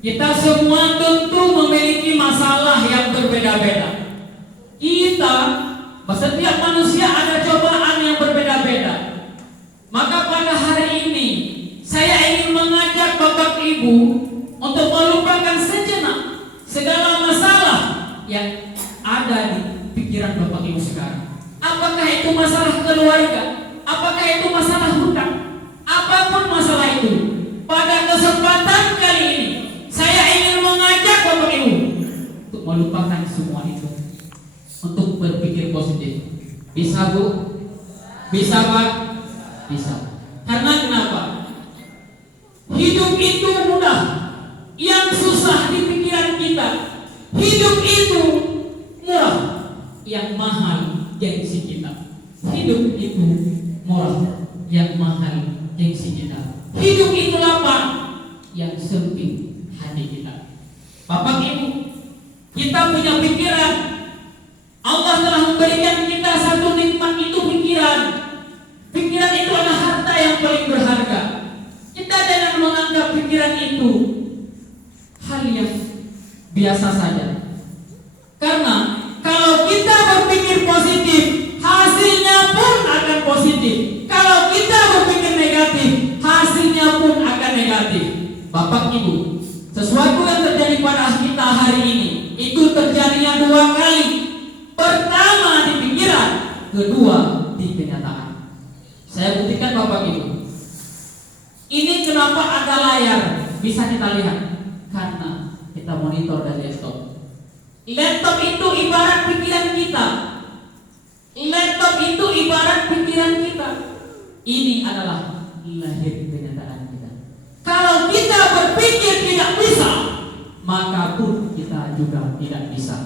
Kita semua tentu memiliki masalah yang berbeda-beda. Setiap manusia ada cobaan yang berbeda-beda. Maka pada hari ini saya ingin mengajak Bapak Ibu untuk melupakan sejenak segala masalah yang ada di pikiran Bapak Ibu sekarang. Apakah itu masalah keluarga? Apakah itu masalah hutang? Apapun masalah itu, pada kesempatan kali ini saya ingin mengajak Bapak Ibu untuk melupakan semua itu, untuk berpikir positif. Bisa Bu? Bisa Pak? Bisa. Karena kenapa? Hidup itu mudah, yang susah di pikiran kita. Hidup itu murah, yang mahal gengsi kita. Hidup itu murah, yang mahal gengsi kita. Hidup itu lapang, yang sempit hati kita. Bapak Ibu, kita punya pikiran. Allah telah memberikan kita satu nikmat, itu pikiran. Pikiran itu adalah harta yang paling berharga. Kita jangan menganggap pikiran itu hal yang biasa saja. Karena kalau kita berpikir positif, hasilnya pun akan positif. Kalau kita berpikir negatif, hasilnya pun akan negatif. Bapak Ibu, sesuatu yang terjadi pada kita hari ini itu terjadinya dua kali. Pertama di pikiran, kedua di kenyataan. Saya buktikan Bapak Ibu. Ini kenapa ada layar bisa kita lihat? Karena kita monitor dari laptop. Laptop itu ibarat pikiran kita. Laptop itu ibarat pikiran kita. Ini adalah lahir kenyataan kita. Kalau kita berpikir tidak bisa, maka pun kita juga tidak bisa.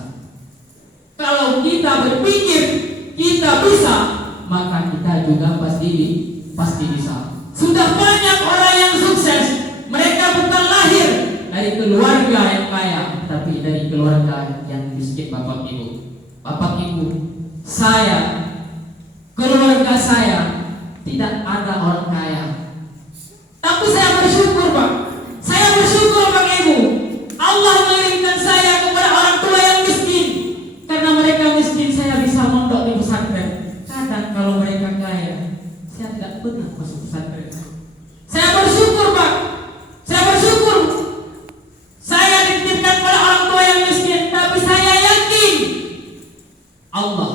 Kalau kita berpikir kita bisa, maka kita juga pasti bisa. Sudah banyak orang yang sukses, mereka bukan lahir dari keluarga yang kaya, tapi dari keluarga yang miskin. Bapak Ibu, Bapak Ibu, saya, keluarga saya tidak ada orang kaya, tapi saya bersyukur Pak. Saya bersyukur Bapak Ibu, Allah mengirimkan saya kepada orang tua yang miskin. Karena mereka miskin, saya bisa mondok di pesantren. Kadang kalau mereka kaya, saya tidak pernah masuk pesantren. Saya bersyukur Pak. Saya bersyukur saya dititipkan pada orang tua yang miskin. Tapi saya yakin Allah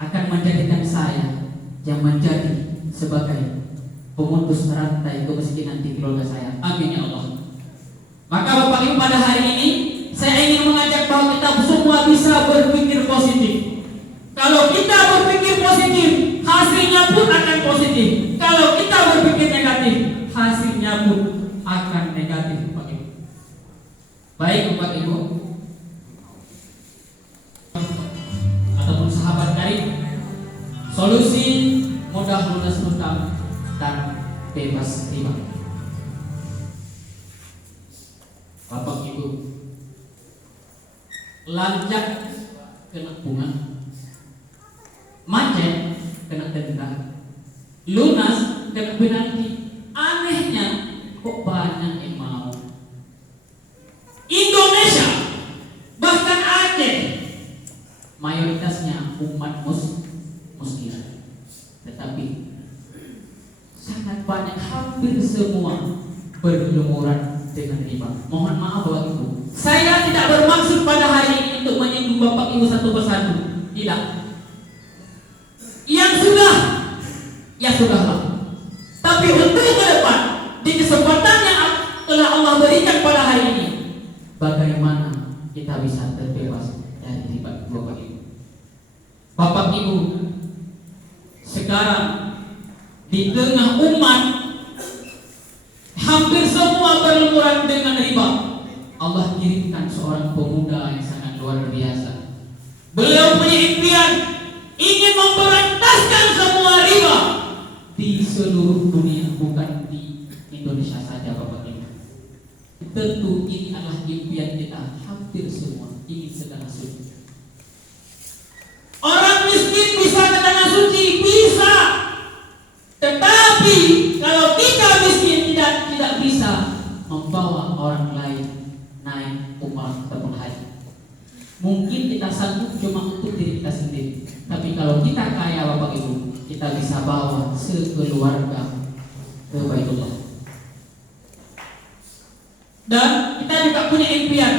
akan menjadikan saya yang menjadi sebagai pemutus rantai kemiskinan di keluarga saya. Amin ya Allah. Maka Bapak Ibu, pada hari ini saya ingin mengajak bahwa kita semua bisa berpikir positif. Kalau kita berpikir positif, hasilnya pun akan positif. Kalau kita berpikir negatif, hasilnya pun akan negatif, Bapak Ibu. Baik Bapak Ibu, ataupun sahabat karib, solusi mudah lunas hutang dan bebas riba. Bapak Ibu, lancak kena bunga, macet kena denda, lunas kena penalti. Anehnya kok banyak yang mau. Indonesia, bahkan Aceh, mayoritasnya umat muslim, tetapi sangat banyak, hampir semua berlumuran dengan riba. Mohon maaf Bapak Ibu, saya tidak bermaksud pada hari ini untuk menyinggung Bapak Ibu satu persatu. Tidak. Yang sudah, ya sudahlah. Tapi untuk ke depan, di kesempatan yang telah Allah berikan pada hari ini, bagaimana kita bisa terbebas dari riba, Bapak Ibu? Bapak Ibu, sekarang di tengah umat hampir semua berlumuran dengan riba, Allah kirimkan seorang pemuda yang sangat luar biasa. Beliau punya impian ingin memberantaskan semua riba di seluruh dunia, bukan di Indonesia saja Bapak Ibu. Tentu ini adalah impian kita, hampir semua ingin ke tanah suci. Orang miskin bisa ke tanah suci, bisa. Tetapi kalau kita miskin tidak bisa membawa orang lain naik umrah ataupun haji. Mungkin kita sanggup cuma untuk diri kita sendiri, tapi kalau kita kaya Bapak Ibu, kita bisa bawa sekeluarga ke Baitullah. Dan kita juga punya impian,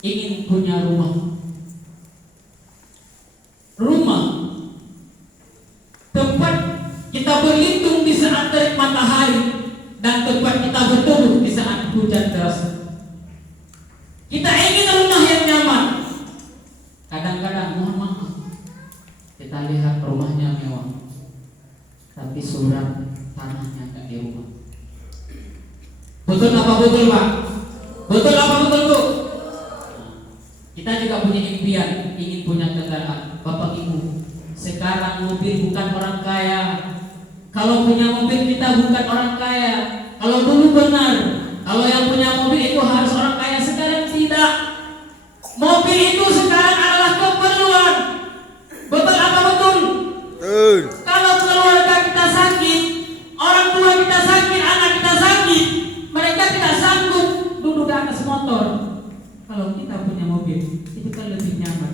ingin punya rumah tempat kita berlindung di saat terik matahari dan tempat kita berteduh di saat hujan deras. Kita ingin rumah yang nyaman. Kadang-kadang mohon maaf, kita lihat rumahnya mewah, tapi surat tanahnya tak di rumah. Betul apa betul Pak? Betul apa betul Bu? Kita juga punya impian, ingin punya kendaraan. Bapak Ibu, sekarang mobil bukan orang kaya. Kalau punya mobil kita bukan orang kaya. Kalau dulu benar, kalau yang punya mobil itu harus orang kaya. Sekarang tidak. Mobil itu sekarang adalah keperluan. Betul apa betul? Betul. Kalau keluarga kita sakit, orang tua kita sakit, anak kita sakit, mereka tidak sanggup duduk di atas motor. Kalau kita punya mobil, itu kan lebih nyaman.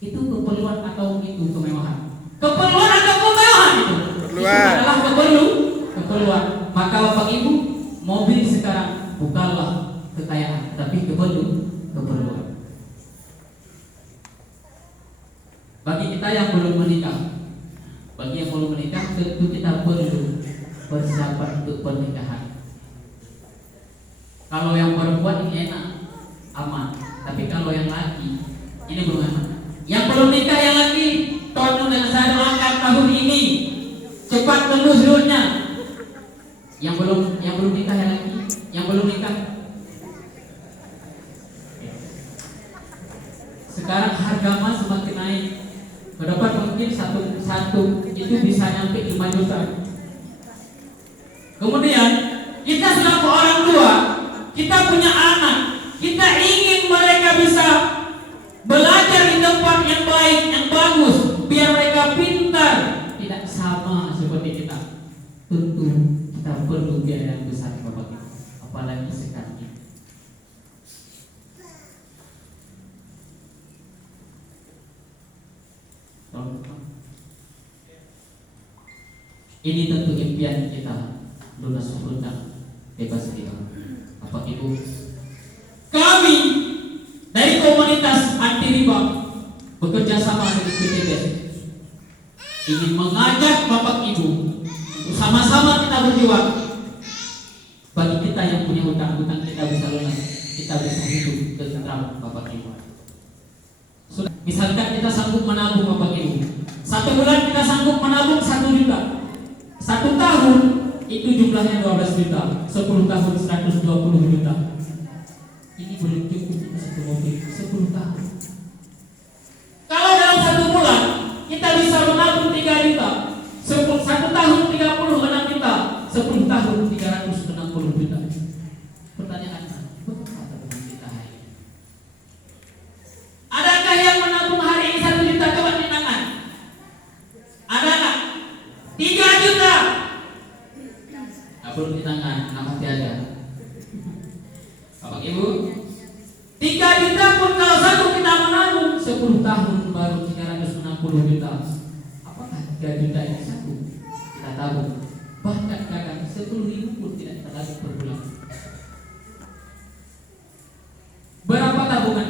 Itu keperluan atau itu kemewahan? Keperluan atau kemewahan itu? Keperluan. Itu adalah keperluan. Maka Bapak Ibu, mobil sekarang bukanlah kekayaan, tapi keperluan. Bagi kita yang belum menikah, tentu kita perlu persiapan untuk pernikahan. Kalau yang perempuan ini enak, aman. Tapi kalau yang laki, ini belum aman. Yang belum nikah yang laki, tolong dengan saya doakan tahun ini cepat menusurnya. Yang belum nikah yang laki, yang belum nikah. Sekarang harga emas semakin naik. Ke depan mungkin satu itu bisa nyampe 5 juta. Kemudian kita selaku orang tua, kita punya anak, kita ingin mereka bisa belajar di tempat yang baik, yang bagus, biar mereka pintar, tidak sama seperti kita. Tentu kita perlu biaya yang besar Bapak Ibu, apalagi sekarang ini. Ini tentu impian kita, lunas hutang, bebas riba. Bapak Ibu, kami dari komunitas anti riba bekerja sama dengan PTBS ingin mengajak Bapak Ibu untuk sama-sama kita berjuang. Bagi kita yang punya hutang-hutang kita bisa lunas, kita bisa hidup tentram Bapak Ibu. Misalkan kita sanggup menabung Bapak Ibu, 1 bulan kita sanggup menabung 1 juta. 1 tahun itu jumlahnya 12 juta, 10 tahun 120 juta. Ini belum cukup untuk 1 mobil 10 tahun. Kalau dalam 1 bulan kita bisa menabung 3 juta, 1 tahun 36 juta, 10 tahun 360 juta. Pertanyaannya, betapa tabungan kita hari ini? Adakah yang menabung hari ini 1 juta? Coba di tangan. Ada nggak? 3 juta. Nggak perlu di tangan, nama tiada. Bapak Ibu, 3 juta pun kalau satu kita menabung 10 tahun baru 360 juta. Apakah 3 juta ini satu kita tabung? Bahkan kadang 10.000 pun tidak kita tabung per bulan. Berapa tabungan?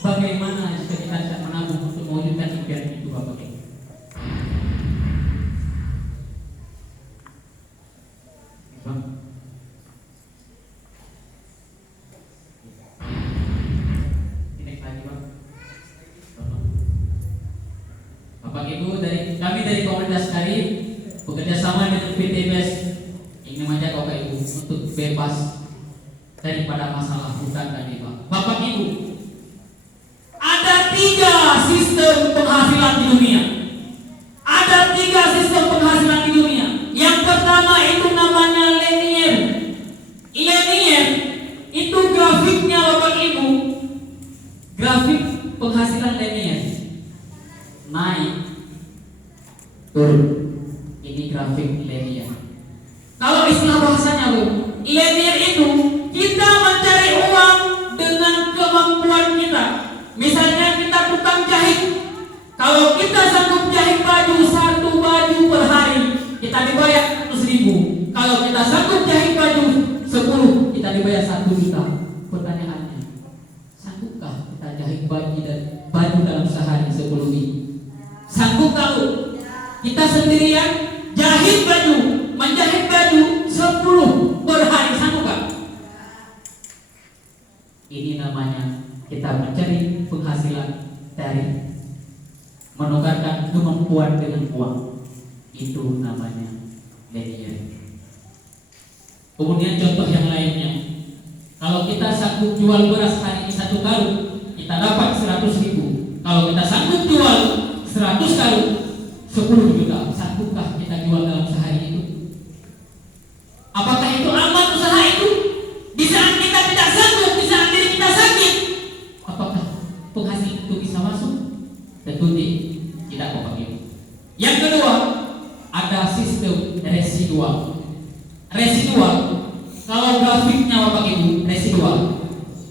Bagaimana jika kita tidak menabung untuk mewujudkan impian itu Bapak Ibu? Bapak Ibu, kami dari komunitas Karib bekerja sama dengan PTBS ingin mengajak Bapak Ibu untuk bebas daripada masalah hutang dan riba. Bapak Ibu, ada 3 sistem penghasilan di dunia. Ada 3 sistem penghasilan di dunia. Yang pertama itu namanya linear. Linear itu grafiknya Bapak Ibu, grafik penghasilan linear, naik turun. Ini grafik linear. Kalau istilah bahasanya Bu, linear itu dibayar 1 juta. Pertanyaannya, sanggupkah kita jahit baju dalam sehari 10 ini? Sanggup kalau kita sendirian jahit baju, menjahit baju 10 per hari, sanggupkah? Ini namanya kita mencari penghasilan dari menukarkan kemampuan dengan uang. Itu namanya lenier. Kemudian contoh yang lainnya, kalau kita sanggup jual beras hari ini 1 karung, kita dapat 100.000. Kalau kita sanggup jual 100 karung, 10 juta. Sanggupkah kita jual dalam sehari itu? Apakah itu aman usaha itu? Di saat kita tidak sanggup, di saat diri kita sakit, apakah penghasil itu bisa masuk? Tentu tidak, Bapak Ibu. Yang kedua, ada sistem residual. Residual, kalau grafiknya Bapak Ibu, residual,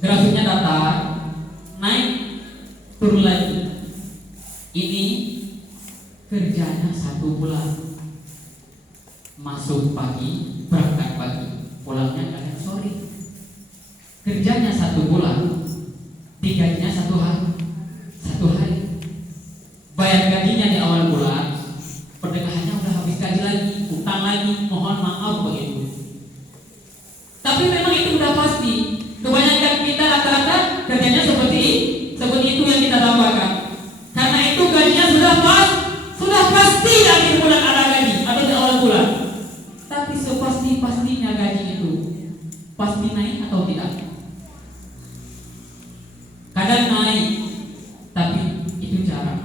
grafiknya datar, naik, turun lagi. Ini kerjanya 1 bulan. Masuk pagi, berangkat pagi, pulangnya kadang sore. Kerjanya 1 bulan, digajinya 1 hari. 1 hari. Bayar gajinya di awal bulan, pertengahannya udah habis gaji lagi, utang lagi, mohon maaf begitu. Tapi memang itu udah pasti. Kebanyakan kita rata-rata kerjanya seperti itu yang kita dapatkan. Karena itu gajinya sudah pasti di akhir bulan ada gaji atau di awal bulan. Tapi sepasti-pastinya gaji itu pasti naik atau tidak? Kadang naik, tapi itu jarang.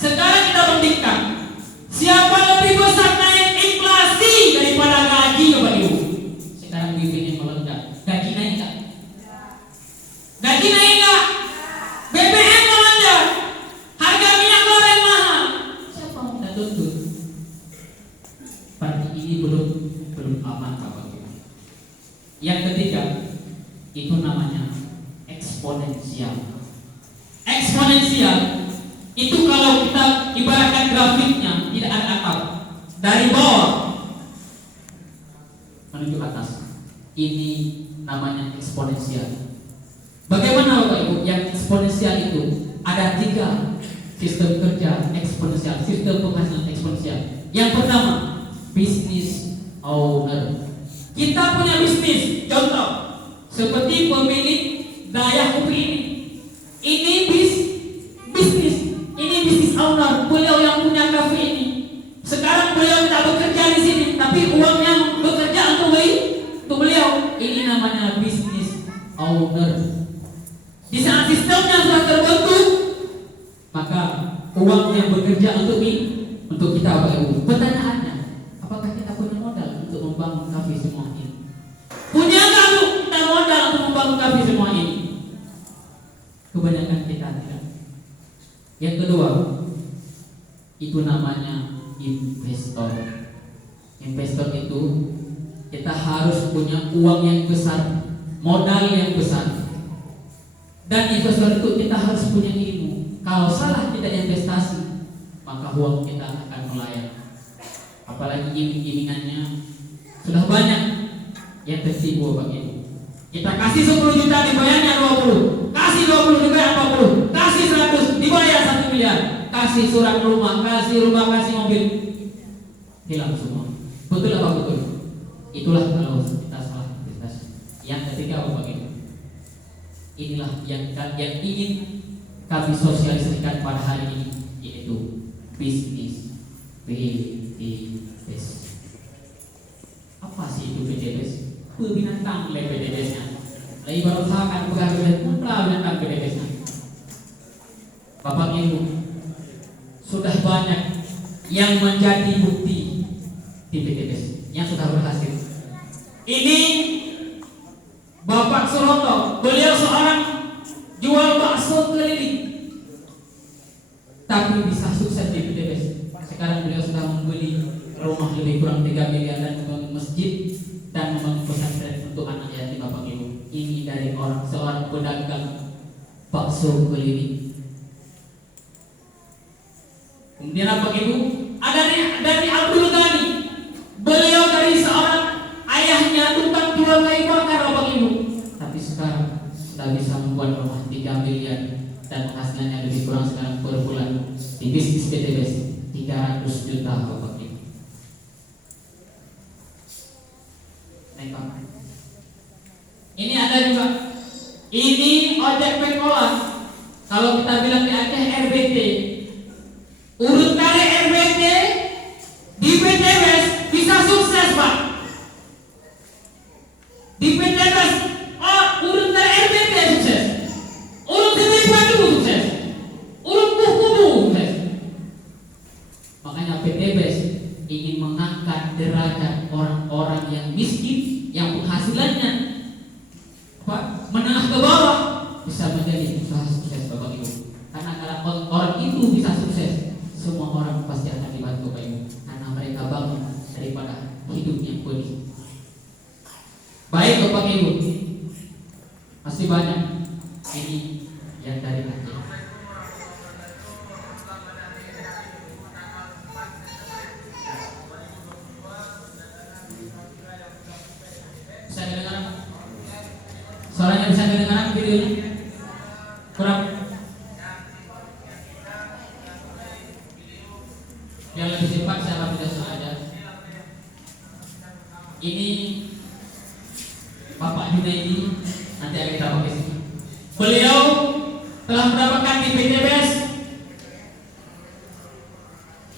Sekarang kita bandingkan, siapa lebih besar naik inflasi daripada gaji, Bapak Ibu? Sekarang BBM melonjak, gaji naik nggak? Gaji naik nggak? BBM melonjak, harga minyak goreng mahal. Siapa mau kita tuntut? Pagi ini belum aman, Bapak Ibu. Yang ketiga, itu namanya eksponensial. Eksponensial itu kalau kita ibaratkan grafiknya tidak ada atap, dari bawah menuju atas. Ini namanya eksponensial. Bagaimana Bapak Ibu? Yang eksponensial itu ada 3 sistem kerja eksponensial, sistem penghasilan eksponensial. Yang pertama, business owner. Kita punya bisnis, contoh seperti pemilik Daya Kopi ini. Ini bisnis. Ini bisnis owner, beliau yang punya kafe ini. Sekarang beliau tidak bekerja di sini, tapi uangnya bekerja untuk beliau. Ini namanya bisnis owner. Di saat sistemnya sudah terbentuk, maka uangnya bekerja untuk kita, Bapak Ibu. Pertanyaannya, apakah kita punya modal untuk membangun kafe semua ini? Punya nggak kita modal untuk membangun kafe semua ini? Kebanyakan kita tidak. Yang kedua, itu namanya investor. Investor itu kita harus punya uang yang besar, modal yang besar. Dan investor itu kita harus punya ilmu. Kalau salah kita investasi, maka uang kita akan melayang. Apalagi iming-imingannya sudah banyak yang tertipu, Bapak Ibu. Kita kasih 10 juta dibayarnya 20, kasih 20 dibayar 40, kasih 100 dibayar 1 miliar, kasih surat rumah, kasih mobil, hilang semua. Betul apa betul? Itulah kalau kita salah investasi. Yang ketiga, Bapak Ibu, inilah yang ingin kami sosialisasikan pada hari ini, yaitu bisnis PDBS. Apa sih itu PDBS? Binatang PDBS-nya. Lagi baru akan pegawai putra binatang PDBS-nya. Bapak Ibu, sudah banyak yang menjadi bukti di PDBS yang sudah berhasil. Ini Bapak Suroto, beliau seorang jual bakso keliling, tapi bisa sukses di PDBS. Sekarang beliau sudah membeli rumah lebih kurang 3 miliar dan membangun masjid dan membangun pesantren untuk anak yatim, Bapak Ibu. Ini dari seorang pedagang bakso keliling. Kemudian Bapak Ibu, ada dari Abdul Ghani. Beliau dari seorang ayahnya tukang jual kayu bakar. penghasilannya lebih kurang sekarang per bulan di bisnis PTBS 300 juta Bapak Ibu. Naik Pak. Ini ada juga. Ini ojek pengkolan. Kalau kita bilang di Aceh RBT, urut kali RBT di PTBS bisa sukses Pak. Di PTBS, urut dari RBT sukses, urut dari Padu sukses, urut Kukubu sukses. Makanya PTBS ingin mengangkat derajat orang-orang yang miskin, yang penghasilannya menengah ke bawah, bisa menjadi usaha sukses Bapak Ibu. Karena kalau orang itu bisa sukses, semua orang pasti akan dibantu Bapak Ibu, karena mereka bangun daripada hidup yang benih. Baik Bapak Ibu, masih banyak ini yang dari Aceh. Bisa didengar? Suaranya bisa didengar videonya? Kurang? Yang lebih cepat saya tidak sengaja. Ini Bapak Junaidi, nanti akan kita pakai sini. Beliau telah mendapatkan di PTBS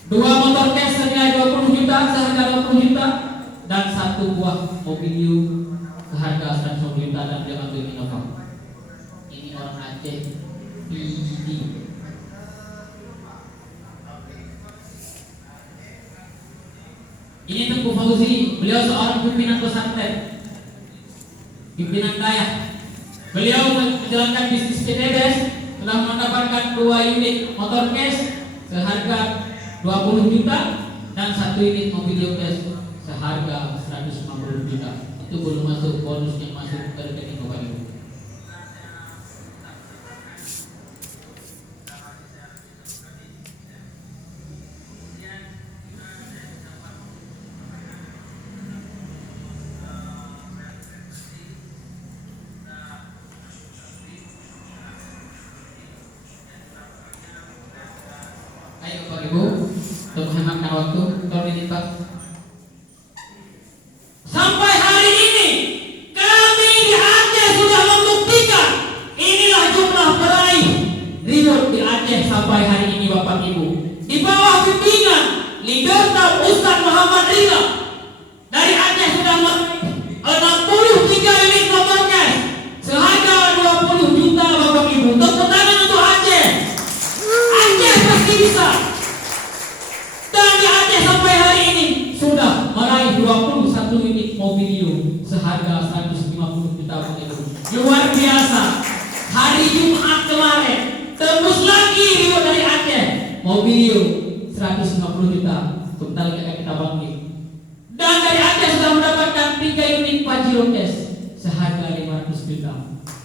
2 motor cash senilai 20 juta, seharga 20 juta, dan 1 buah mobilium seharga 150 juta, dan dia ambil Innova. Ini orang Aceh PD. Ini Tengku Fauzi, beliau seorang pimpinan pesantren, pimpinan daya. Beliau menjalankan bisnis PTBS, telah mendapatkan 2 unit motor cash seharga 20 juta dan 1 unit mobil cash seharga 150 juta. Itu belum masuk bonus yang masuk ke rekening Bapak Ibu. Ayo Bapak Ibu, untuk menghematkan waktu, tolong dilipat. Sampai hari ini kami di Aceh sudah membuktikan inilah jumlah peraih reward di Aceh sampai hari ini Bapak Ibu. Di bawah bimbingan leadership Ustaz Muhammad Rila dari Aceh sudah meraih 63 unit motor cash seharga 20 juta Bapak Ibu. Tepuk tangan untuk Aceh. Aceh pasti bisa. Dan di Aceh sampai hari ini sudah meraih 21 unit mobilium seharga 150 juta Bapak Ibu. Luar biasa. Hari Jumat kemarin tembus lagi reward dari Aceh, mobilium 150 juta. Sebentar lagi akan kita bangkit. Dan dari Aceh sudah mendapatkan 3 unit Pajero cash seharga 500 juta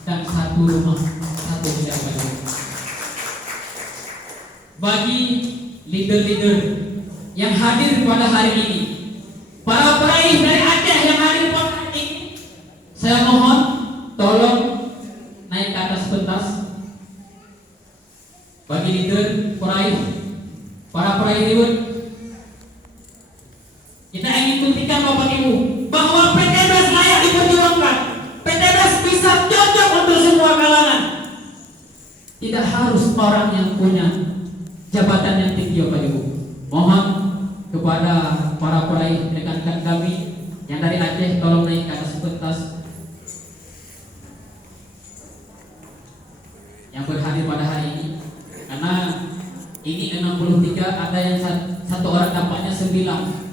dan 1 rumah 1 miliar Bapak Ibu. Bagi leader-leader yang hadir pada hari ini, para peraih dari Aceh yang hadir pada hari ini, saya mohon tolong naik ke atas pentas. Bagi leader peraih, para peraih reward, kita ingin buktikan Bapak Ibu bahwa PTBS layak diperjuangkan. PTBS bisa cocok untuk semua kalangan. Tidak harus orang yang punya jabatan yang tinggi Bapak Ibu. Mohon kepada para peraih rekan-rekan kami yang dari Aceh, tolong naik ke atas pentas yang berhadir pada hari ini. Karena ini 63, ada yang satu orang dampaknya 9.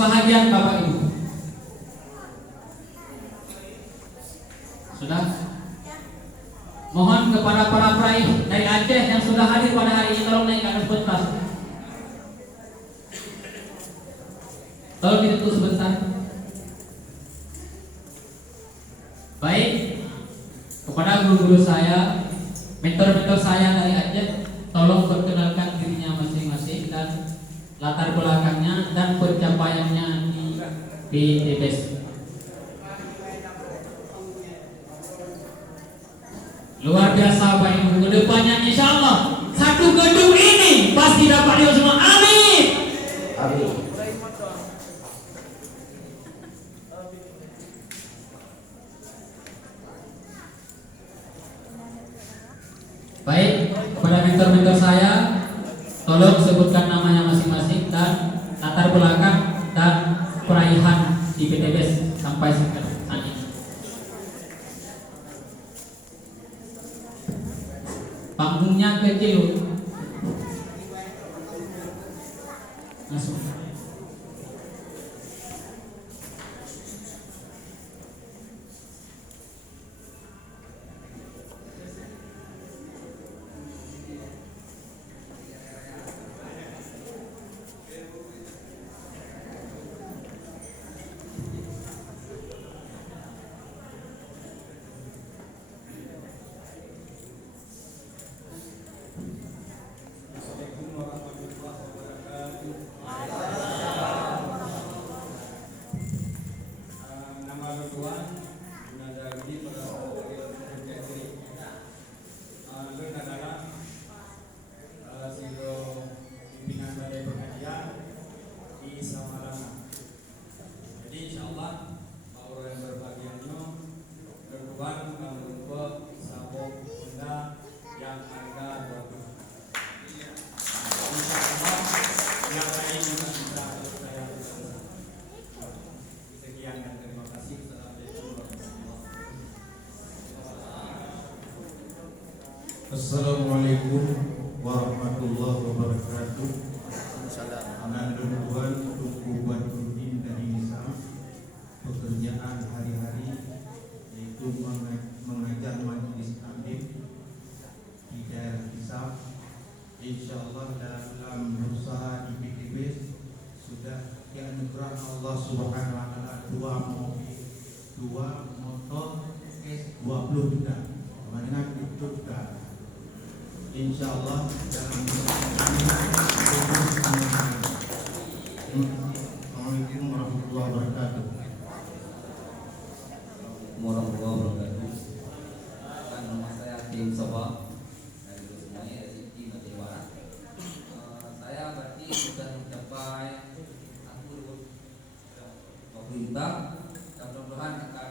Kebahagiaan Bapak Ibu. Sudah? Mohon kepada para peraih dari Aceh yang sudah hadir pada hari ini, tolong naik ke atas pentas. Tolong ditunggu sebentar. Baik, kepada guru-guru saya, mentor-mentor saya dari Aceh, tolong perkenalkan dirinya masing-masing. latar belakangnya dan pencapaiannya di PTBS. Luar biasa Bapak Ibu. Kedepannya insya Allah satu gedung ini pasti dapat dia semua. Amin. Amin. Baik, kepada mentor-mentor saya, tolong sebutkan namanya masing-masing dan latar belakang dan peraihan di PTBS sampai saat ini. Panggungnya kecil. Langsung. Assalamualaikum warahmatullahi wabarakatuh. Tuan Tukuban Udin dari Nisa. Pekerjaan hari-hari yaitu mengajar majelis taklim di daerah Nisa. InsyaAllah dalam usaha di PTBS sudah dianugerah Allah Subhanahu wa Ta'ala dua motor S20 juta. Dengan itu InsyaAllah dalam Assalamualaikum warahmatullahi wabarakatuh. Warahmatullahi wabarakatuh. Nama saya Tim Soba dari semuanya dari tim Barat. Saya berarti sudah mencapai 20 juta dan mudah-mudahan akan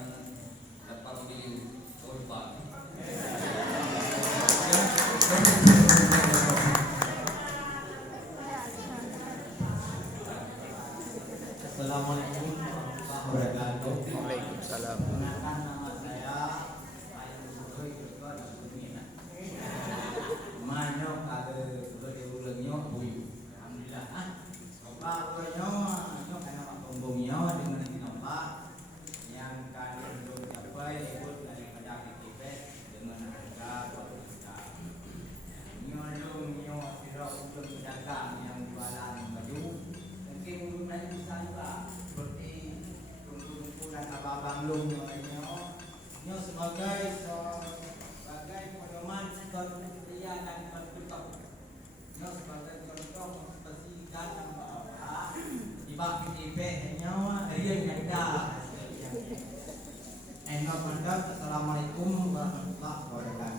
dapat membeli Golfa. Assalamualaikum warahmatullahi wabarakatuh. Waalaikumsalam. Perkenalkan nama saya Ayam Sukoy Ketua dan Pemina. Manyo ada ulangnya buyu. Alhamdulillah. Bapak ulangnya nyo karena pak pembungnya dengan nampak yang kalian belum capai ikut daripada KTP dengan harga 20 juta. Nyo tidak untuk pedagang yang jualan baju. Mungkin gunanya bisa juga seperti tunggu-tunggu dan abang-abang lu nyo sebagai pedoman sebagai pria dan bertukar nyo sebagai contoh seperti dalam bahwa di bak PTP nyo rian ada. Assalamualaikum warahmatullahi wabarakatuh.